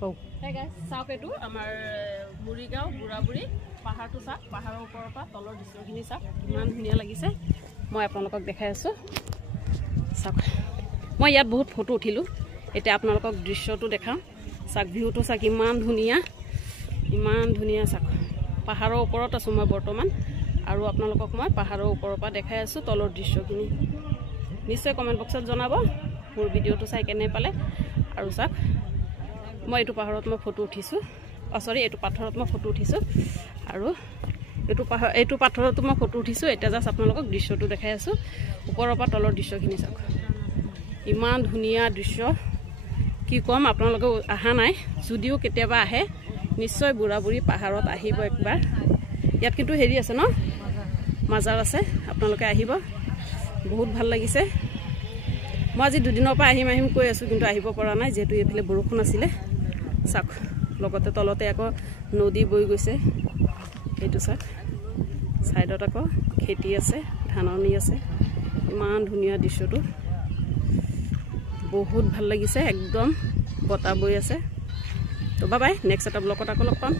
কওক Hey guys, চাওক এইটো আমাৰ মুৰিগাঁও বুঢ়াবুঢ়ী পাহাৰটো চাওক পাহাৰৰ ওপৰৰ পৰা তলৰ দৃশ্যখিনি চাওক ইমান ধুনীয়া লাগিছে মই আপোনালোকক দেখাই আছোঁ চাওক মই ইয়াত বহুত ফটো উঠিলোঁ এতিয়া আপোনালোকক দৃশ্যটো দেখাওঁ চাওক ভিউটো চাওক ইমান ধুনীয়া চাওক পাহাৰৰ ওপৰত আছোঁ মই বৰ্তমান আৰু আপোনালোকক মই পাহাৰৰ ওপৰৰ পৰা দেখাই আছোঁ তলৰ দৃশ্যখিনি নিশ্চয় কমেণ্ট বক্সত জনাব মোৰ ভিডিঅ'টো চাই কেনে পালে আৰু চাওক মই এইটো পাহাৰত মই ফটো উঠিছোঁ এইটো পাথৰত মই ফটো উঠিছোঁ আৰু এইটো পাথৰতো মই ফটো উঠিছোঁ এতিয়া জাষ্ট আপোনালোকক দৃশ্যটো দেখাই আছোঁ ওপৰৰ পৰা তলৰ দৃশ্যখিনি চাওক ইমান ধুনীয়া দৃশ্য কি ক'ম আপোনালোকে অহা নাই যদিও কেতিয়াবা আহে নিশ্চয় বুঢ়াবুঢ়ী পাহাৰত আহিব একবাৰ ইয়াত কিন্তু হেৰি আছে ন মাজাৰ আছে আপোনালোকে আহিব বহুত ভাল লাগিছে মই আজি দুদিনৰ পৰা আহিম কৈ আছোঁ কিন্তু আহিব পৰা নাই যেহেতু এইফালে বৰষুণ আছিলে চাওক লগতে তলতে আকৌ নদী বৈ গৈছে এইটো চাওক ছাইডত আকৌ খেতি আছে ধাননি আছে ইমান ধুনীয়া দৃশ্যটো বহুত ভাল লাগিছে একদম বতাহ বৈ আছে তো বাই বাই নেক্সট এটা ব্লগত আকৌ লগ পাম